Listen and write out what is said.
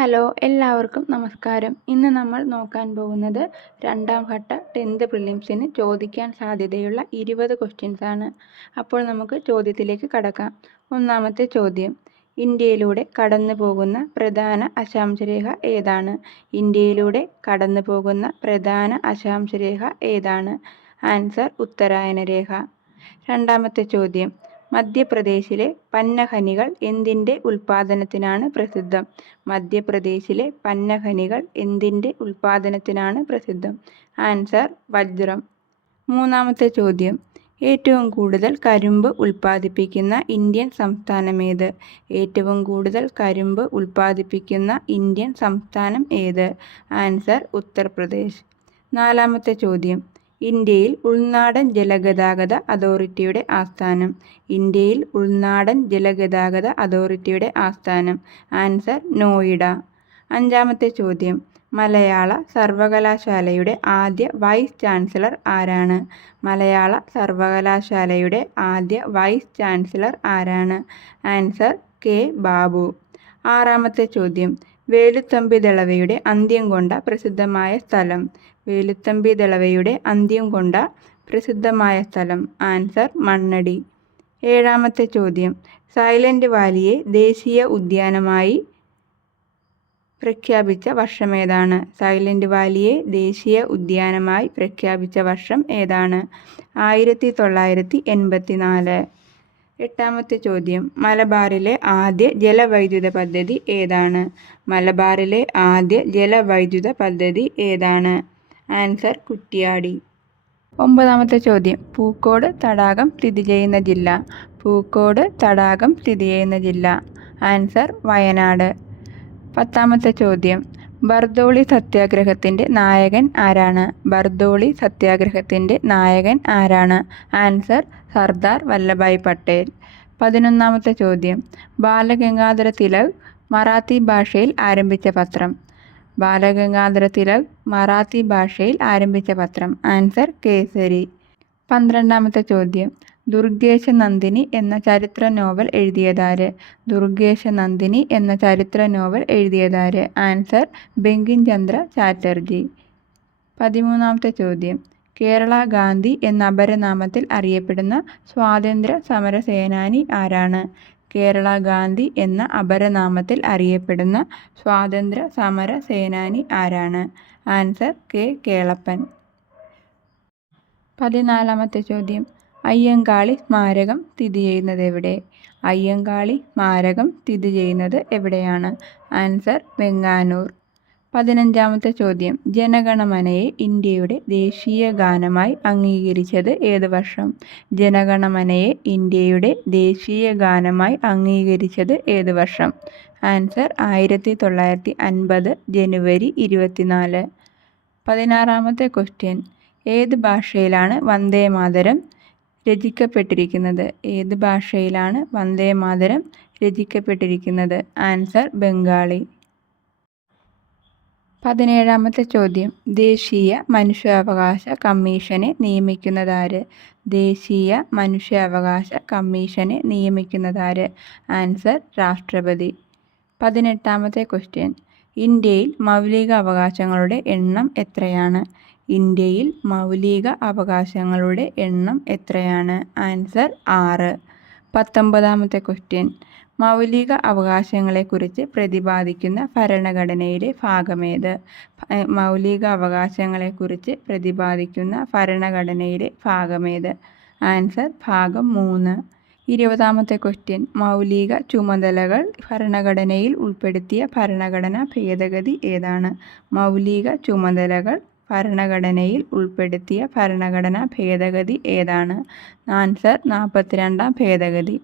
Hello, എല്ലാവർക്കും നമസ്കാരം. ഇന്ന് നമ്മൾ നോക്കാൻ പോകുന്നത് രണ്ടാം ഘട്ട 10th പ്രിലിംസിന് ചോദിക്കാൻ സാധ്യതയുള്ള 20 ക്വസ്റ്റ്യൻസ് ആണ്. അപ്പോൾ നമുക്ക് ചോദ്യത്തിലേക്ക് കടക്കാം. ഒന്നാമത്തെ ചോദ്യം: ഇന്ത്യയിലൂടെ കടന്നു പോകുന്ന പ്രധാന അക്ഷാംശരേഖ ഏതാണ്? ഇന്ത്യയിലൂടെ കടന്നു പോകുന്ന പ്രധാന അക്ഷാംശരേഖ ഏതാണ്? ആൻസർ: ഉത്തരായന രേഖ. രണ്ടാമത്തെ ചോദ്യം: മധ്യപ്രദേശിലെ പന്നഖനികൾ എന്തിൻ്റെ ഉൽപ്പാദനത്തിനാണ് പ്രസിദ്ധം? മധ്യപ്രദേശിലെ പന്നഖനികൾ എന്തിൻ്റെ ഉൽപ്പാദനത്തിനാണ് പ്രസിദ്ധം? ആൻസർ: വജ്രം. മൂന്നാമത്തെ ചോദ്യം: ഏറ്റവും കൂടുതൽ കരിമ്പ് ഉൽപ്പാദിപ്പിക്കുന്ന ഇന്ത്യൻ സംസ്ഥാനമേത്? ഏറ്റവും കൂടുതൽ കരിമ്പ് ഉൽപ്പാദിപ്പിക്കുന്ന ഇന്ത്യൻ സംസ്ഥാനം ഏത്? ആൻസർ: ഉത്തർപ്രദേശ്. നാലാമത്തെ ചോദ്യം: ഇന്ത്യയിൽ ഉൾനാടൻ ജലഗതാഗത അതോറിറ്റിയുടെ ആസ്ഥാനം? ഇന്ത്യയിൽ ഉൾനാടൻ ജലഗതാഗത അതോറിറ്റിയുടെ ആസ്ഥാനം? ആൻസർ: നോയിഡ. അഞ്ചാമത്തെ ചോദ്യം: മലയാള സർവകലാശാലയുടെ ആദ്യ വൈസ് ചാൻസലർ ആരാണ്? മലയാള സർവകലാശാലയുടെ ആദ്യ വൈസ് ചാൻസലർ ആരാണ്? Answer: K Babu. ആറാമത്തെ ചോദ്യം: വേലുത്തമ്പി ദളവയുടെ അന്ത്യം കൊണ്ട പ്രസിദ്ധമായ സ്ഥലം? വേലുത്തമ്പി ദളവയുടെ അന്ത്യം കൊണ്ട പ്രസിദ്ധമായ സ്ഥലം? ആൻസർ: മണ്ണടി. ഏഴാമത്തെ ചോദ്യം: സൈലന്റ് വാലിയെ ദേശീയ ഉദ്യാനമായി പ്രഖ്യാപിച്ച വർഷമേതാണ്? സൈലന്റ് വാലിയെ ദേശീയ ഉദ്യാനമായി പ്രഖ്യാപിച്ച വർഷം ഏതാണ്? 1984. എട്ടാമത്തെ ചോദ്യം: മലബാറിലെ ആദ്യ ജലവൈദ്യുത പദ്ധതി ഏതാണ്? മലബാറിലെ ആദ്യ ജലവൈദ്യുത പദ്ധതി ഏതാണ്? ആൻസർ: കുറ്റ്യാടി. ഒമ്പതാമത്തെ ചോദ്യം: പൂക്കോട് തടാകം സ്ഥിതി ചെയ്യുന്ന ജില്ല? പൂക്കോട് തടാകം സ്ഥിതി ചെയ്യുന്ന ജില്ല? ആൻസർ: വയനാട്. പത്താമത്തെ ചോദ്യം: ബർദോളി സത്യാഗ്രഹത്തിൻ്റെ നായകൻ ആരാണ്? ബർദോളി സത്യാഗ്രഹത്തിൻ്റെ നായകൻ ആരാണ്? ആൻസർ: സർദാർ വല്ലഭായ് പട്ടേൽ. 11ാമത്തെ ചോദ്യം: ബാലഗംഗാധര തിലക് മറാത്തി ഭാഷയിൽ ആരംഭിച്ച പത്രം? ബാലഗംഗാധര തിലക് മറാത്തി ഭാഷയിൽ ആരംഭിച്ച പത്രം? ആൻസർ: കേസരി. 12ാമത്തെ ചോദ്യം: ദുർഗേശ നന്ദിനി എന്ന ചരിത്ര നോവൽ എഴുതിയതാര്? ദുർഗേശ നന്ദിനി എന്ന ചരിത്ര നോവൽ എഴുതിയതാര്? ആൻസർ: ബങ്കിം ചന്ദ്ര ചാറ്റർജി. 13ാമത്തെ ചോദ്യം: കേരള ഗാന്ധി എന്ന അപരനാമത്തിൽ അറിയപ്പെടുന്ന സ്വാതന്ത്ര്യ സമര സേനാനി ആരാണ്? കേരള ഗാന്ധി എന്ന അപരനാമത്തിൽ അറിയപ്പെടുന്ന സ്വാതന്ത്ര്യ സമര സേനാനി ആരാണ്? Answer: K Kelappan. 14ാമത്തെ ചോദ്യം: അയ്യങ്കാളി സ്മാരകം സ്ഥിതി ചെയ്യുന്നത് എവിടെ? അയ്യങ്കാളി സ്മാരകം സ്ഥിതി ചെയ്യുന്നത് എവിടെയാണ്? ആൻസർ: വെങ്ങാനൂർ. 15ാമത്തെ ചോദ്യം: ജനഗണമനയെ ഇന്ത്യയുടെ ദേശീയ ഗാനമായി അംഗീകരിച്ചത് ഏത് വർഷം? ജനഗണമനയെ ഇന്ത്യയുടെ ദേശീയ ഗാനമായി അംഗീകരിച്ചത് ഏത് വർഷം? ആൻസർ: 1950 ജനുവരി 24. 16ാമത്തെ ക്വസ്റ്റ്യൻ: ഏത് ഭാഷയിലാണ് വന്ദേമാതരം രചിക്കപ്പെട്ടിരിക്കുന്നത്? ഏത് ഭാഷയിലാണ് വന്ദേമാതരം രചിക്കപ്പെട്ടിരിക്കുന്നത്? ആൻസർ: ബംഗാളി. 17ാമത്തെ ചോദ്യം: ദേശീയ മനുഷ്യാവകാശ കമ്മീഷനെ നിയമിക്കുന്നതാര്? ദേശീയ മനുഷ്യാവകാശ കമ്മീഷനെ നിയമിക്കുന്നതാര്? ആൻസർ: രാഷ്ട്രപതി. 18ാമത്തെ ക്വസ്റ്റ്യൻ: ഇന്ത്യയിൽ മൗലിക അവകാശങ്ങളുടെ എണ്ണം എത്രയാണ്? ഇന്ത്യയിൽ മൗലിക അവകാശങ്ങളുടെ എണ്ണം എത്രയാണ്? ആൻസർ: 6. 19ാമത്തെ ക്വസ്റ്റ്യൻ: മൗലിക അവകാശങ്ങളെക്കുറിച്ച് പ്രതിപാദിക്കുന്ന ഭരണഘടനയിലെ ഭാഗമേത്? മൗലിക അവകാശങ്ങളെക്കുറിച്ച് പ്രതിപാദിക്കുന്ന ഭരണഘടനയിലെ ഭാഗമേത്? ആൻസർ: ഭാഗം 3. 20ാമത്തെ ക്വസ്റ്റ്യൻ: മൗലിക ചുമതലകൾ ഭരണഘടനയിൽ ഉൾപ്പെടുത്തിയ ഭരണഘടനാ ഭേദഗതി ഏതാണ്? മൗലിക ചുമതലകൾ ഭരണഘടനയിൽ ഉൾപ്പെടുത്തിയ ഭരണഘടനാ ഭേദഗതി ഏതാണ്? ആൻസർ: 42ാം ഭേദഗതി.